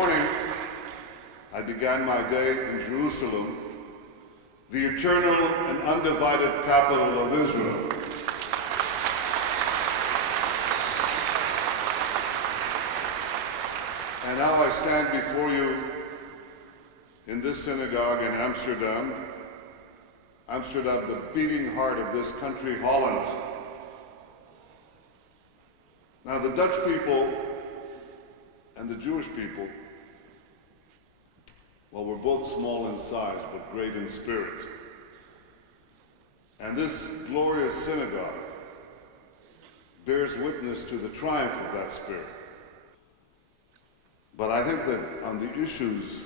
morning, I began my day in Jerusalem, the eternal and undivided capital of Israel. And now I stand before you in this synagogue in Amsterdam, the beating heart of this country, Holland. Now, the Dutch people and the Jewish people, well, we're both small in size, but great in spirit. And this glorious synagogue bears witness to the triumph of that spirit. But I think that on the issues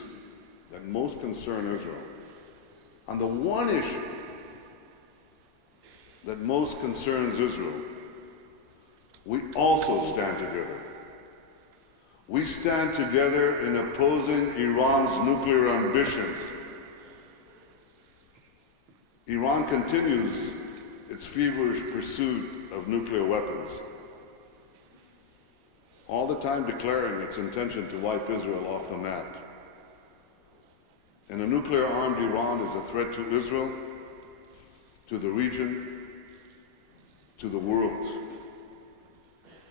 that most concern Israel, on the one issue that most concerns Israel, we also stand together. We stand together in opposing Iran's nuclear ambitions. Iran continues its feverish pursuit of nuclear weapons, all the time declaring its intention to wipe Israel off the map. And a nuclear-armed Iran is a threat to Israel, to the region, to the world.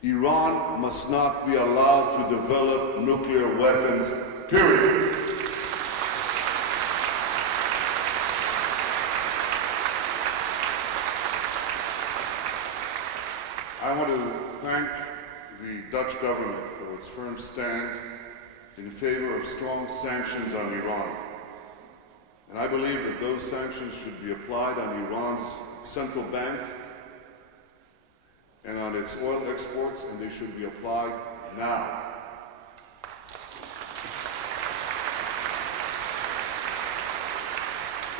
Iran must not be allowed to develop nuclear weapons, period. I want to thank the Dutch government for its firm stand in favor of strong sanctions on Iran. And I believe that those sanctions should be applied on Iran's central bank and on its oil exports, and they should be applied now.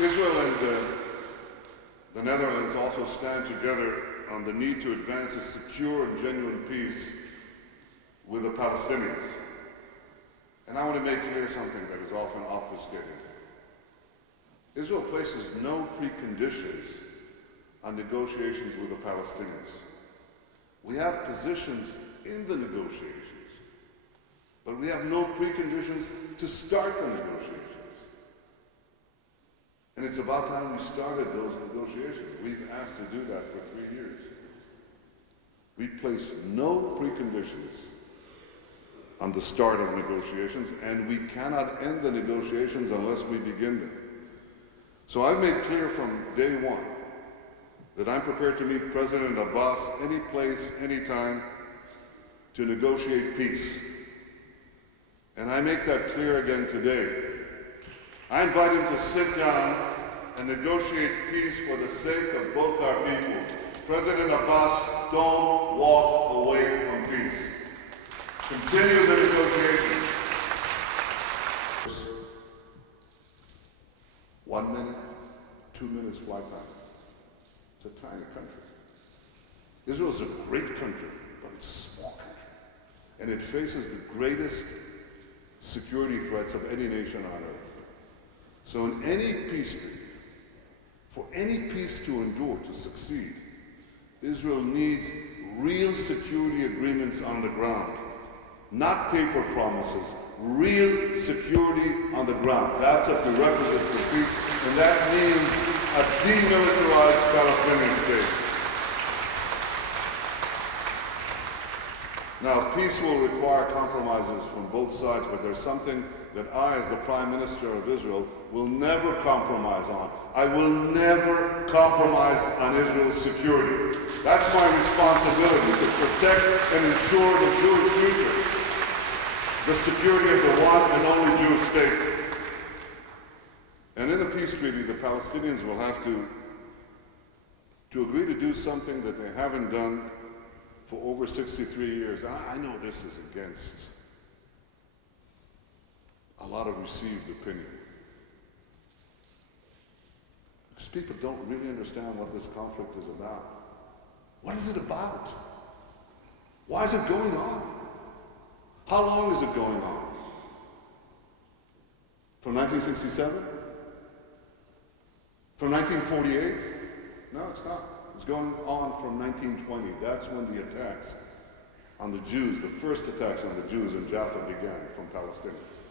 Israel and the Netherlands also stand together on the need to advance a secure and genuine peace with the Palestinians. And I want to make clear something that is often obfuscated. Israel places no preconditions on negotiations with the Palestinians. We have positions in the negotiations, but we have no preconditions to start the negotiations. And it's about time we started those negotiations. We've asked to do that for 3 years. We place no preconditions on the start of negotiations, and we cannot end the negotiations unless we begin them. So I've made clear from day one that I'm prepared to meet President Abbas any place, any time, to negotiate peace. And I make that clear again today. I invite him to sit down and negotiate peace for the sake of both our peoples. President Abbas, don't walk away from peace. Continue the negotiations. 1 minute, 2 minutes flight time. It's a tiny country. Israel is a great country, but it's a small country. And it faces the greatest security threats of any nation on earth. So in any peace treaty, for any peace to endure, to succeed, Israel needs real security agreements on the ground, not paper promises, real security on the ground. That's a prerequisite for peace, and that means a demilitarized Palestinian state. Now, peace will require compromises from both sides, but there's something that I, as the Prime Minister of Israel, will never compromise on. I will never compromise on Israel's security. That's my responsibility, to protect and ensure the Jewish future, the security of the one and only Jewish state. And in the peace treaty, the Palestinians will have to agree to do something that they haven't done for over 63 years. I know this is against a lot of received opinion, because people don't really understand what this conflict is about. What is it about? Why is it going on? How long is it going on? From 1967? From 1948? No, it's not. It's going on from 1920. That's when the attacks on the Jews, the first attacks on the Jews in Jaffa began from Palestinians.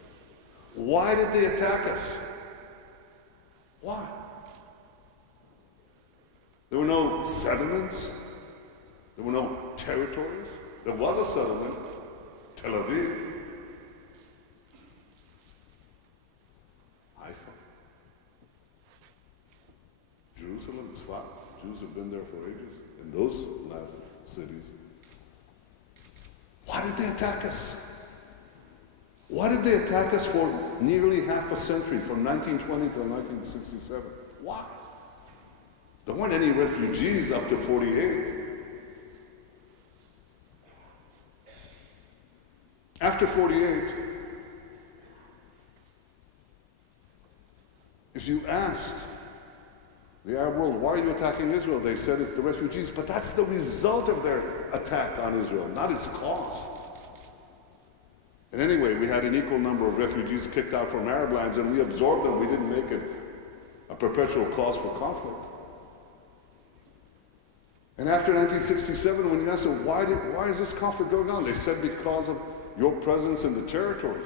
Why did they attack us? Why? There were no settlements. There were no territories. There was a settlement, Tel Aviv, Haifa, Jerusalem, Tzfat. Jews have been there for ages in those cities. Why did they attack us? Why did they attack us for nearly half a century, from 1920 to 1967? Why? There weren't any refugees up to 48. After 48, if you asked the Arab world, why are you attacking Israel? They said it's the refugees, but that's the result of their attack on Israel, not its cause. And anyway, we had an equal number of refugees kicked out from Arab lands, and we absorbed them. We didn't make it a perpetual cause for conflict. And after 1967, when you asked them, why is this conflict going on? They said because of your presence in the territories.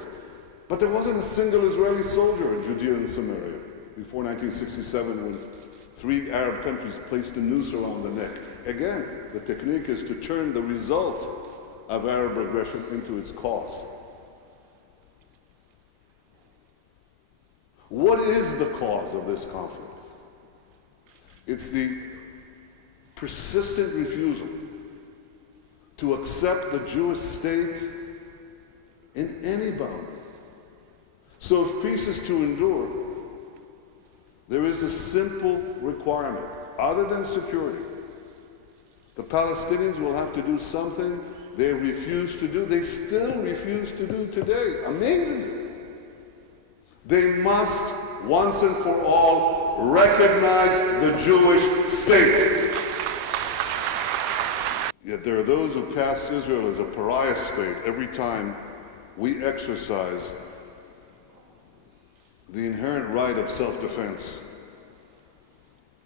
But there wasn't a single Israeli soldier in Judea and Samaria before 1967, when 3 Arab countries placed a noose around the neck. Again, the technique is to turn the result of Arab aggression into its cause. What is the cause of this conflict? It's the persistent refusal to accept the Jewish state in any boundary. So if peace is to endure, there is a simple requirement, other than security. The Palestinians will have to do something they refuse to do. They still refuse to do today. Amazing. They must, once and for all, recognize the Jewish state. Yet there are those who cast Israel as a pariah state every time we exercise the inherent right of self-defense.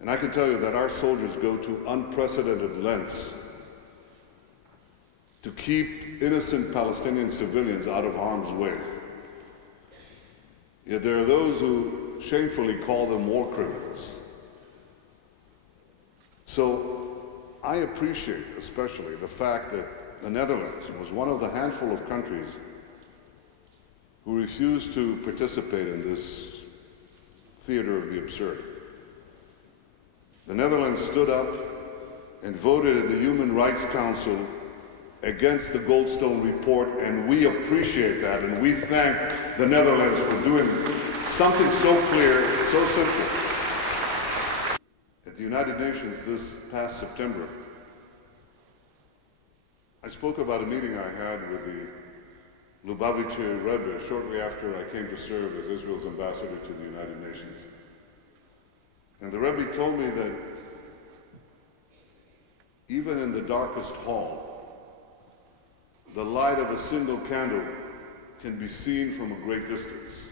And I can tell you that our soldiers go to unprecedented lengths to keep innocent Palestinian civilians out of harm's way. Yet there are those who shamefully call them war criminals. So I appreciate especially the fact that the Netherlands was one of the handful of countries who refused to participate in this theater of the absurd. The Netherlands stood up and voted at the Human Rights Council against the Goldstone report, and we appreciate that, and we thank the Netherlands for doing something so clear, so simple. At the United Nations this past September, I spoke about a meeting I had with the Lubavitcher Rebbe shortly after I came to serve as Israel's ambassador to the United Nations. And the Rebbe told me that even in the darkest hall, the light of a single candle can be seen from a great distance.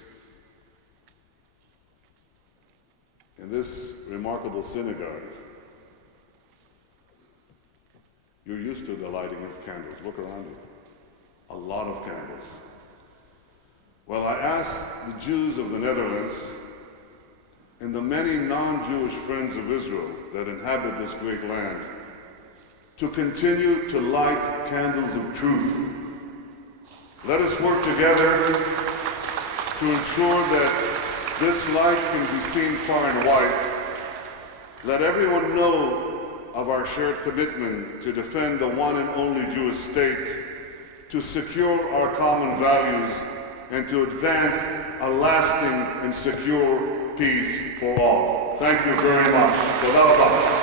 In this remarkable synagogue, you're used to the lighting of candles. Look around you. A lot of candles. Well, I asked the Jews of the Netherlands and the many non-Jewish friends of Israel that inhabit this great land to continue to light candles of truth. Let us work together to ensure that this light can be seen far and wide. Let everyone know of our shared commitment to defend the one and only Jewish state, to secure our common values, and to advance a lasting and secure peace for all. Thank you very much.